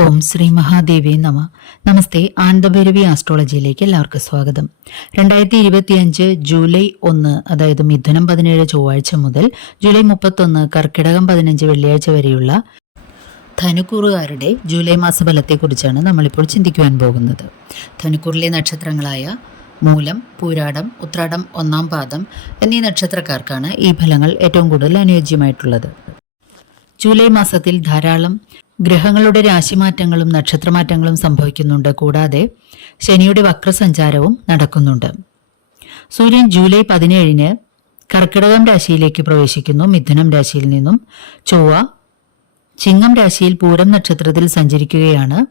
ഓം ശ്രീ മഹാദേവി നമ. നമസ്തേ ആനന്ദഭൈരവി ആസ്ട്രോളജിയിലേക്ക് എല്ലാവർക്കും സ്വാഗതം. രണ്ടായിരത്തി ഇരുപത്തിയഞ്ച് ജൂലൈ ഒന്ന് അതായത് മിഥുനം പതിനേഴ് ചൊവ്വാഴ്ച മുതൽ ജൂലൈ മുപ്പത്തൊന്ന് കർക്കിടകം പതിനഞ്ച് വെള്ളിയാഴ്ച വരെയുള്ള ധനുക്കൂറുകാരുടെ ജൂലൈ മാസ ഫലത്തെക്കുറിച്ചാണ് നമ്മളിപ്പോൾ ചിന്തിക്കുവാൻ പോകുന്നത്. ധനുക്കൂറിലെ നക്ഷത്രങ്ങളായ മൂലം പൂരാടം ഉത്രാടം ഒന്നാം പാദം എന്നീ നക്ഷത്രക്കാർക്കാണ് ഈ ഫലങ്ങൾ ഏറ്റവും കൂടുതൽ അനുയോജ്യമായിട്ടുള്ളത്. ജൂലൈ മാസത്തിൽ ധാരാളം ഗ്രഹങ്ങളുടെ രാശിമാറ്റങ്ങളും നക്ഷത്രമാറ്റങ്ങളും സംഭവിക്കുന്നുണ്ട്. കൂടാതെ ശനിയുടെ വക്രസഞ്ചാരവും നടക്കുന്നുണ്ട്. സൂര്യൻ ജൂലൈ പതിനേഴിന് കർക്കിടകം രാശിയിലേക്ക് പ്രവേശിക്കുന്നു. മിഥുനം രാശിയിൽ നിന്നും ചൊവ്വ ചിങ്ങം രാശിയിൽ പൂരം നക്ഷത്രത്തിൽ സഞ്ചരിക്കുകയാണ്.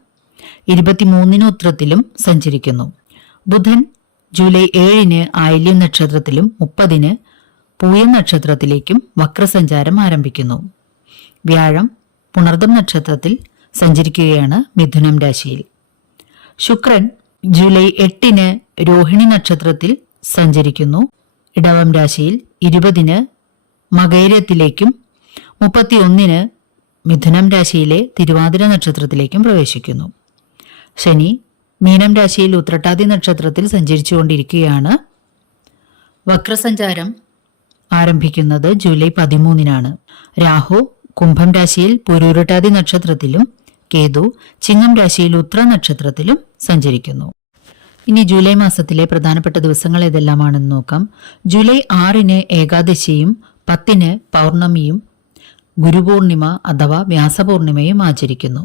ഇരുപത്തിമൂന്നിന് ഉത്തരത്തിലും സഞ്ചരിക്കുന്നു. ബുധൻ ജൂലൈ ഏഴിന് ആയില്യം നക്ഷത്രത്തിലും മുപ്പതിന് പൂയം നക്ഷത്രത്തിലേക്കും വക്രസഞ്ചാരം ആരംഭിക്കുന്നു. വ്യാഴം പുണർദം നക്ഷത്രത്തിൽ സഞ്ചരിക്കുകയാണ് മിഥുനം രാശിയിൽ. ശുക്രൻ ജൂലൈ എട്ടിന് രോഹിണി നക്ഷത്രത്തിൽ സഞ്ചരിക്കുന്നു. ഇടവം രാശിയിൽ ഇരുപതിന് മകൈരത്തിലേക്കും മുപ്പത്തിയൊന്നിന് മിഥുനം രാശിയിലെ തിരുവാതിര നക്ഷത്രത്തിലേക്കും പ്രവേശിക്കുന്നു. ശനി മീനം രാശിയിൽ ഉത്രട്ടാതി നക്ഷത്രത്തിൽ സഞ്ചരിച്ചുകൊണ്ടിരിക്കുകയാണ്. വക്രസഞ്ചാരം ആരംഭിക്കുന്നത് ജൂലൈ പതിമൂന്നിനാണ്. രാഹു കുംഭം രാശിയിൽ പുരൂരുട്ടാതി നക്ഷത്രത്തിലും കേതു ചിങ്ങം രാശിയിൽ ഉത്ര നക്ഷത്രത്തിലും സഞ്ചരിക്കുന്നു. ഇനി ജൂലൈ മാസത്തിലെ പ്രധാനപ്പെട്ട ദിവസങ്ങൾ ഏതെല്ലാമാണെന്ന് നോക്കാം. ജൂലൈ ആറിന് ഏകാദശിയും പത്തിന് പൗർണമിയും ഗുരുപൂർണിമ അഥവാ വ്യാസപൂർണിമയും ആചരിക്കുന്നു.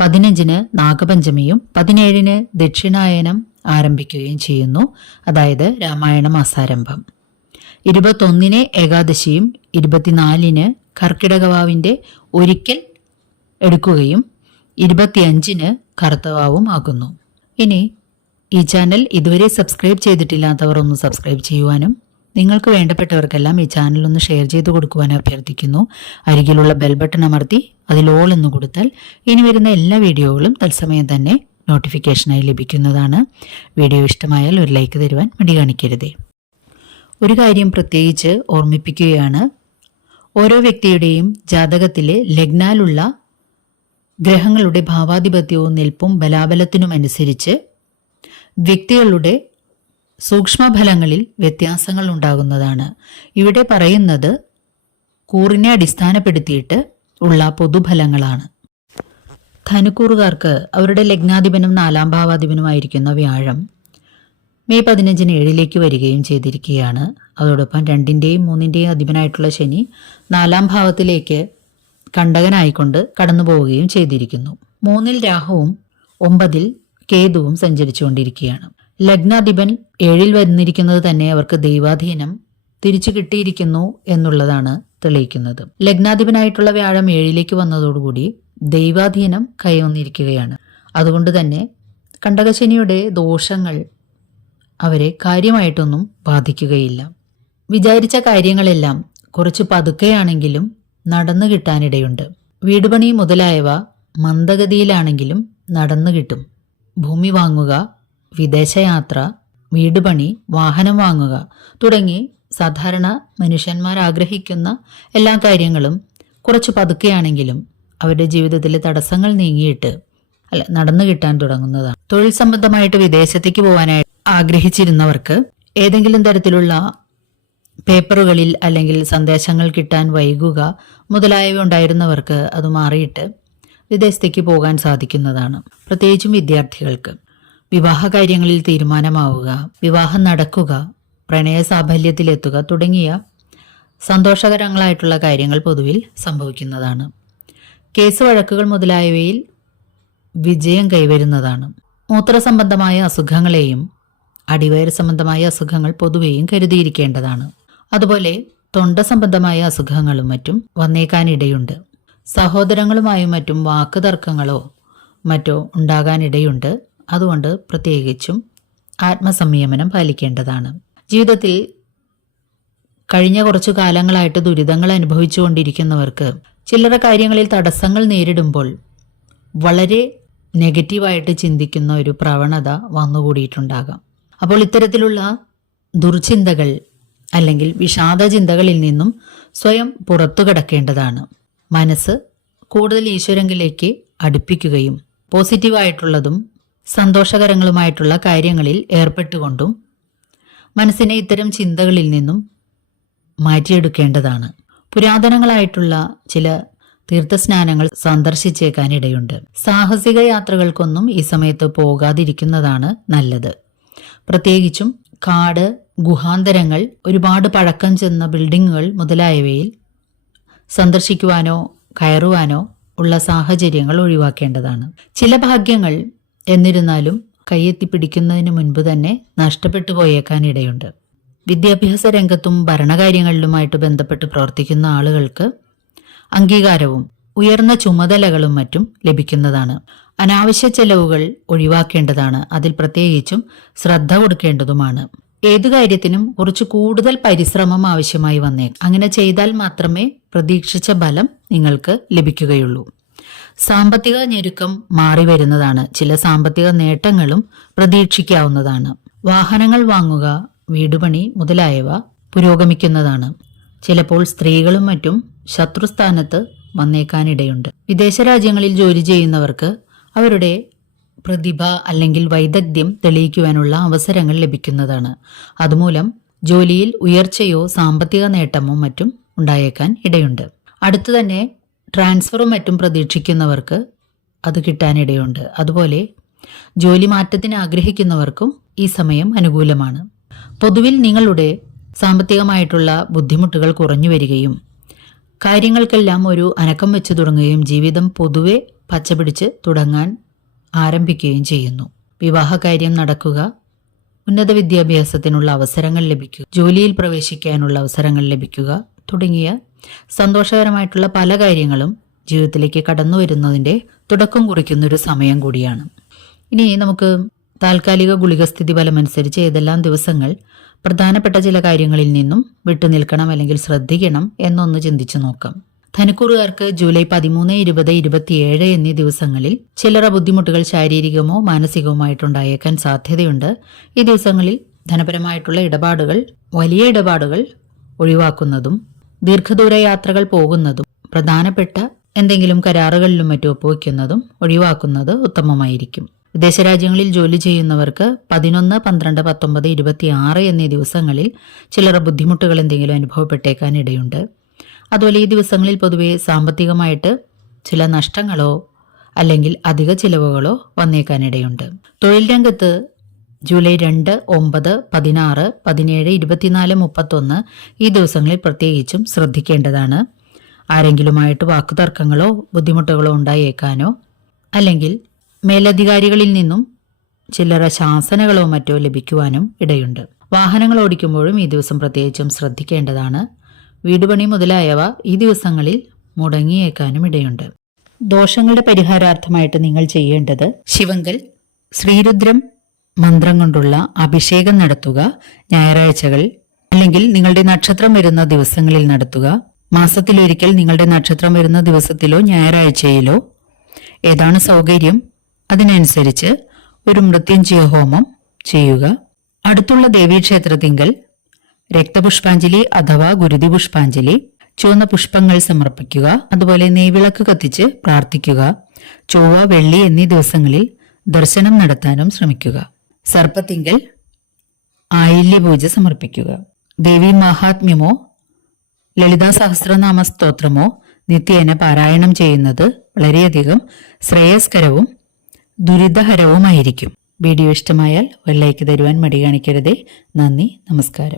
പതിനഞ്ചിന് നാഗപഞ്ചമിയും പതിനേഴിന് ദക്ഷിണായനം ആരംഭിക്കുകയും ചെയ്യുന്നു. അതായത് രാമായണ മാസാരംഭം ഇരുപത്തൊന്നിന് ഏകാദശിയും ഇരുപത്തിനാലിന് കർക്കിടകവാവിന്റെ ഒരിക്കൽ എടുക്കുകയും ഇരുപത്തിയഞ്ചിന് കറുത്തവാവും ആകുന്നു ഇനി ഈ ചാനൽ ഇതുവരെ സബ്സ്ക്രൈബ് ചെയ്തിട്ടില്ലാത്തവർ ഒന്ന് സബ്സ്ക്രൈബ് ചെയ്യുവാനും നിങ്ങൾക്ക് വേണ്ടപ്പെട്ടവർക്കെല്ലാം ഈ ചാനൽ ഒന്ന് ഷെയർ ചെയ്ത് കൊടുക്കുവാൻ അഭ്യർത്ഥിക്കുന്നു. അരികിലുള്ള ബെൽ ബട്ടൺ അമർത്തി അതിൽ ഓൾ എന്ന് കൊടുത്താൽ ഇനി വരുന്ന എല്ലാ വീഡിയോകളും തത്സമയം തന്നെ നോട്ടിഫിക്കേഷനായി ലഭിക്കുന്നതാണ്. വീഡിയോ ഇഷ്ടമായാൽ ഒരു ലൈക്ക് തരുവാൻ മടി കാണിക്കരുതേ. ഒരു കാര്യം പ്രത്യേകിച്ച് ഓർമ്മിപ്പിക്കുകയാണ്. ഓരോ വ്യക്തിയുടെയും ജാതകത്തിലെ ലഗ്നാലുള്ള ഗ്രഹങ്ങളുടെ ഭാവാധിപത്യവും നിൽപ്പും ബലാബലത്തിനും അനുസരിച്ച് വ്യക്തികളുടെ സൂക്ഷ്മഫലങ്ങളിൽ വ്യത്യാസങ്ങൾ ഉണ്ടാകുന്നതാണ്. ഇവിടെ പറയുന്നത് കൂറിനെ അടിസ്ഥാനപ്പെടുത്തിയിട്ട് ഉള്ള പൊതുഫലങ്ങളാണ്. ധനുക്കൂറുകാർക്ക് അവരുടെ ലഗ്നാധിപനും നാലാം ഭാവാധിപനുമായിരിക്കുന്ന വ്യാഴം മെയ് പതിനഞ്ചിന് ഏഴിലേക്ക് വരികയും ചെയ്തിരിക്കുകയാണ്. അതോടൊപ്പം രണ്ടിന്റെയും മൂന്നിന്റെയും അധിപനായിട്ടുള്ള ശനി നാലാം ഭാവത്തിലേക്ക് കണ്ടകനായിക്കൊണ്ട് കടന്നു പോവുകയും ചെയ്തിരിക്കുന്നു. മൂന്നിൽ രാഹുവും ഒമ്പതിൽ കേതുവും സഞ്ചരിച്ചുകൊണ്ടിരിക്കുകയാണ്. ലഗ്നാധിപൻ ഏഴിൽ വന്നിരിക്കുന്നത് തന്നെ അവർക്ക് ദൈവാധീനം തിരിച്ചു കിട്ടിയിരിക്കുന്നു എന്നുള്ളതാണ് തെളിയിക്കുന്നത്. ലഗ്നാധിപനായിട്ടുള്ള വ്യാഴം ഏഴിലേക്ക് വന്നതോടുകൂടി ദൈവാധീനം കൈവന്നിരിക്കുകയാണ്. അതുകൊണ്ട് തന്നെ കണ്ടകശനിയുടെ ദോഷങ്ങൾ അവരെ കാര്യമായിട്ടൊന്നും ബാധിക്കുകയില്ല. വിചാരിച്ച കാര്യങ്ങളെല്ലാം കുറച്ച് പതുക്കെയാണെങ്കിലും നടന്നു കിട്ടാനിടയുണ്ട്. വീടുപണി മുതലായവ മന്ദഗതിയിലാണെങ്കിലും നടന്നു കിട്ടും. ഭൂമി വാങ്ങുക വിദേശയാത്ര വീടുപണി വാഹനം വാങ്ങുക തുടങ്ങി സാധാരണ മനുഷ്യന്മാർ ആഗ്രഹിക്കുന്ന എല്ലാ കാര്യങ്ങളും കുറച്ച് പതുക്കെയാണെങ്കിലും അവരുടെ ജീവിതത്തിലെ തടസ്സങ്ങൾ നീങ്ങിയിട്ട് അല്ല നടന്നു കിട്ടാൻ തുടങ്ങുന്നതാണ്. തൊഴിൽ സംബന്ധമായിട്ട് വിദേശത്തേക്ക് പോകാനായിട്ട് ആഗ്രഹിച്ചിരുന്നവർക്ക് ഏതെങ്കിലും തരത്തിലുള്ള പേപ്പറുകളിൽ അല്ലെങ്കിൽ സന്ദേശങ്ങൾ കിട്ടാൻ വൈകുക മുതലായവ ഉണ്ടായിരുന്നവർക്ക് അത് മാറിയിട്ട് വിദേശത്തേക്ക് പോകാൻ സാധിക്കുന്നതാണ്. പ്രത്യേകിച്ചും വിദ്യാർത്ഥികൾക്ക്. വിവാഹ കാര്യങ്ങളിൽ തീരുമാനമാവുക വിവാഹം നടക്കുക പ്രണയ സാഫല്യത്തിലെത്തുക തുടങ്ങിയ സന്തോഷകരങ്ങളായിട്ടുള്ള കാര്യങ്ങൾ പൊതുവിൽ സംഭവിക്കുന്നതാണ്. കേസ് വഴക്കുകൾ മുതലായവയിൽ വിജയം കൈവരുന്നതാണ്. മൂത്രസംബന്ധമായ അസുഖങ്ങളെയും അടിവയർ സംബന്ധമായ അസുഖങ്ങൾ പൊതുവെയും കരുതിയിരിക്കേണ്ടതാണ്. അതുപോലെ തൊണ്ട സംബന്ധമായ അസുഖങ്ങളും മറ്റും വന്നേക്കാനിടയുണ്ട്. സഹോദരങ്ങളുമായും മറ്റും വാക്ക് തർക്കങ്ങളോ മറ്റോ ഉണ്ടാകാനിടയുണ്ട്. അതുകൊണ്ട് പ്രത്യേകിച്ചും ആത്മസംയമനം പാലിക്കേണ്ടതാണ്. ജീവിതത്തിൽ കഴിഞ്ഞ കുറച്ചു കാലങ്ങളായിട്ട് ദുരിതങ്ങൾ അനുഭവിച്ചുകൊണ്ടിരിക്കുന്നവർക്ക് ചില്ലറ കാര്യങ്ങളിൽ തടസ്സങ്ങൾ നേരിടുമ്പോൾ വളരെ നെഗറ്റീവായിട്ട് ചിന്തിക്കുന്ന ഒരു പ്രവണത വന്നുകൂടിയിട്ടുണ്ടാകാം. അപ്പോൾ ഇത്തരത്തിലുള്ള ദുർചിന്തകൾ അല്ലെങ്കിൽ വിഷാദ ചിന്തകളിൽ നിന്നും സ്വയം പുറത്തു കിടക്കേണ്ടതാണ് മനസ്സ് കൂടുതൽ ഈശ്വരങ്കിലേക്ക് അടുപ്പിക്കുകയും പോസിറ്റീവായിട്ടുള്ളതും സന്തോഷകരങ്ങളുമായിട്ടുള്ള കാര്യങ്ങളിൽ ഏർപ്പെട്ടുകൊണ്ടും മനസ്സിനെ ഇത്തരം ചിന്തകളിൽ നിന്നും മാറ്റിയെടുക്കേണ്ടതാണ്. പുരാതനങ്ങളായിട്ടുള്ള ചില തീർത്ഥസ്നാനങ്ങൾ സന്ദർശിച്ചേക്കാനിടയുണ്ട്. സാഹസിക യാത്രകൾക്കൊന്നും ഈ സമയത്ത് പോകാതിരിക്കുന്നതാണ് നല്ലത്. പ്രത്യേകിച്ചും കാട് ഗുഹാന്തരങ്ങൾ ഒരുപാട് പഴക്കം ചെന്ന ബിൽഡിങ്ങുകൾ മുതലായവയിൽ സന്ദർശിക്കുവാനോ കയറുവാനോ ഉള്ള സാഹചര്യങ്ങൾ ഒഴിവാക്കേണ്ടതാണ്. ചില ഭാഗ്യങ്ങൾ എന്നിരുന്നാലും കൈയെത്തിപ്പിടിക്കുന്നതിന് മുൻപ് തന്നെ നഷ്ടപ്പെട്ടു പോയേക്കാൻ ഇടയുണ്ട്. വിദ്യാഭ്യാസ രംഗത്തും ഭരണകാര്യങ്ങളിലുമായിട്ട് ബന്ധപ്പെട്ട് പ്രവർത്തിക്കുന്ന ആളുകൾക്ക് അംഗീകാരവും ഉയർന്ന ചുമതലകളും മറ്റും ലഭിക്കുന്നതാണ്. അനാവശ്യ ചെലവുകൾ ഒഴിവാക്കേണ്ടതാണ്. അതിൽ പ്രത്യേകിച്ചും ശ്രദ്ധ കൊടുക്കേണ്ടതുമാണ്. ഏതു കാര്യത്തിനും കുറച്ച് കൂടുതൽ പരിശ്രമം ആവശ്യമായി വന്നേക്കും. അങ്ങനെ ചെയ്താൽ മാത്രമേ പ്രതീക്ഷിച്ച ഫലം നിങ്ങൾക്ക് ലഭിക്കുകയുള്ളൂ. സാമ്പത്തിക ഞെരുക്കം മാറി വരുന്നതാണ്. ചില സാമ്പത്തിക നേട്ടങ്ങളും പ്രതീക്ഷിക്കാവുന്നതാണ്. വാഹനങ്ങൾ വാങ്ങുക വീടുപണി മുതലായവ പുരോഗമിക്കുന്നതാണ്. ചിലപ്പോൾ സ്ത്രീകളും മറ്റും ശത്രുസ്ഥാനത്ത് വന്നേക്കാനിടയുണ്ട്. വിദേശ രാജ്യങ്ങളിൽ ജോലി ചെയ്യുന്നവർക്ക് അവരുടെ പ്രതിഭ അല്ലെങ്കിൽ വൈദഗ്ധ്യം തെളിയിക്കുവാനുള്ള അവസരങ്ങൾ ലഭിക്കുന്നതാണ്. അതുമൂലം ജോലിയിൽ ഉയർച്ചയോ സാമ്പത്തിക നേട്ടമോ മറ്റും ഉണ്ടായേക്കാൻ ഇടയുണ്ട്. അടുത്തു തന്നെ ട്രാൻസ്ഫറും മറ്റും പ്രതീക്ഷിക്കുന്നവർക്ക് അത് കിട്ടാനിടയുണ്ട്. അതുപോലെ ജോലി മാറ്റത്തിന് ആഗ്രഹിക്കുന്നവർക്കും ഈ സമയം അനുകൂലമാണ്. പൊതുവിൽ നിങ്ങളുടെ സാമ്പത്തികമായിട്ടുള്ള ബുദ്ധിമുട്ടുകൾ കുറഞ്ഞു വരികയും കാര്യങ്ങൾക്കെല്ലാം ഒരു അനക്കം വെച്ച് തുടങ്ങുകയും ജീവിതം പൊതുവെ പച്ചപിടിച്ച് തുടങ്ങാൻ ആരംഭിക്കുകയും ചെയ്യുന്നു. വിവാഹകാര്യം നടക്കുക ഉന്നത വിദ്യാഭ്യാസത്തിനുള്ള അവസരങ്ങൾ ലഭിക്കുക ജോലിയിൽ പ്രവേശിക്കാനുള്ള അവസരങ്ങൾ ലഭിക്കുക തുടങ്ങിയ സന്തോഷകരമായിട്ടുള്ള പല കാര്യങ്ങളും ജീവിതത്തിലേക്ക് കടന്നു വരുന്നതിന്റെ തുടക്കം കുറിക്കുന്ന ഒരു സമയം കൂടിയാണ്. ഇനി നമുക്ക് താൽക്കാലിക ഗുളികസ്ഥിതി ഫലമനുസരിച്ച് ഏതെല്ലാം ദിവസങ്ങൾ പ്രധാനപ്പെട്ട ചില കാര്യങ്ങളിൽ നിന്നും വിട്ടുനിൽക്കണം അല്ലെങ്കിൽ ശ്രദ്ധിക്കണം എന്നൊന്ന് ചിന്തിച്ചു നോക്കാം. ധനുക്കൂറുകാർക്ക് ജൂലൈ പതിമൂന്ന് ഇരുപത് ഇരുപത്തിയേഴ് എന്നീ ദിവസങ്ങളിൽ ചിലറ ബുദ്ധിമുട്ടുകൾ ശാരീരികമോ മാനസികവുമായിട്ടുണ്ടായേക്കാൻ സാധ്യതയുണ്ട്. ഈ ദിവസങ്ങളിൽ ധനപരമായിട്ടുള്ള ഇടപാടുകൾ വലിയ ഇടപാടുകൾ ഒഴിവാക്കുന്നതും ദീർഘദൂര യാത്രകൾ പോകുന്നതും പ്രധാനപ്പെട്ട എന്തെങ്കിലും കരാറുകളിലും മറ്റും ഒപ്പുവെക്കുന്നതും ഒഴിവാക്കുന്നത് ഉത്തമമായിരിക്കും. വിദേശ രാജ്യങ്ങളിൽ ജോലി ചെയ്യുന്നവർക്ക് പതിനൊന്ന് പന്ത്രണ്ട് പത്തൊമ്പത് ഇരുപത്തിയാറ് എന്നീ ദിവസങ്ങളിൽ ചിലർ ബുദ്ധിമുട്ടുകൾ എന്തെങ്കിലും അനുഭവപ്പെട്ടേക്കാൻ ഇടയുണ്ട് അതുപോലെ ഈ ദിവസങ്ങളിൽ പൊതുവെ സാമ്പത്തികമായിട്ട് ചില നഷ്ടങ്ങളോ അല്ലെങ്കിൽ അധിക ചിലവുകളോ വന്നേക്കാനിടയുണ്ട്. തൊഴിൽ രംഗത്ത് ജൂലൈ രണ്ട് ഒമ്പത് പതിനാറ് പതിനേഴ് ഇരുപത്തിനാല് മുപ്പത്തൊന്ന് ഈ ദിവസങ്ങളിൽ പ്രത്യേകിച്ചും ശ്രദ്ധിക്കേണ്ടതാണ്. ആരെങ്കിലുമായിട്ട് വാക്കുതർക്കങ്ങളോ ബുദ്ധിമുട്ടുകളോ ഉണ്ടായേക്കാനോ അല്ലെങ്കിൽ മേലധികാരികളിൽ നിന്നും ചില്ലറ ശാസനകളോ മറ്റോ ലഭിക്കുവാനും ഇടയുണ്ട്. വാഹനങ്ങൾ ഓടിക്കുമ്പോഴും ഈ ദിവസം പ്രത്യേകിച്ചും ശ്രദ്ധിക്കേണ്ടതാണ്. വീടുപണി മുതലായവ ഈ ദിവസങ്ങളിൽ മുടങ്ങിയേക്കാനും ഇടയുണ്ട്. ദോഷങ്ങളുടെ പരിഹാരാർത്ഥമായിട്ട് നിങ്ങൾ ചെയ്യേണ്ടത് ശിവങ്കൽ ശ്രീരുദ്രം മന്ത്രം കൊണ്ടുള്ള അഭിഷേകം നടത്തുക ഞായറാഴ്ചകൾ അല്ലെങ്കിൽ നിങ്ങളുടെ നക്ഷത്രം വരുന്ന ദിവസങ്ങളിൽ നടത്തുക. മാസത്തിലൊരിക്കൽ നിങ്ങളുടെ നക്ഷത്രം വരുന്ന ദിവസത്തിലോ ഞായറാഴ്ചയിലോ ഏതാണ് സൗകര്യം? അതിനനുസരിച്ച് ഒരു മൃത്യുഞ്ജയ ഹോമം ചെയ്യുക. അടുത്തുള്ള ദേവീക്ഷേത്രത്തിങ്കൽ രക്തപുഷ്പാഞ്ജലി അഥവാ ഗുരുതി പുഷ്പാഞ്ജലി ചുവന്ന പുഷ്പങ്ങൾ സമർപ്പിക്കുക അതുപോലെ നെയ്വിളക്ക് കത്തിച്ച് പ്രാർത്ഥിക്കുക ചൊവ്വ വെള്ളി എന്നീ ദിവസങ്ങളിൽ ദർശനം നടത്താനും ശ്രമിക്കുക. സർപ്പത്തിങ്കൽ ആയില്യപൂജ സമർപ്പിക്കുക. ദേവി മഹാത്മ്യമോ ലളിതാ സഹസ്രനാമ സ്തോത്രമോ നിത്യേന പാരായണം ചെയ്യുന്നത് വളരെയധികം ശ്രേയസ്കരവും ദുരിതഹരവുമായിരിക്കും. വീഡിയോ ഇഷ്ടമായാൽ ഒരു ലൈക്ക് തരുവാൻ മടി കാണിക്കരുതേ. നന്ദി നമസ്കാരം.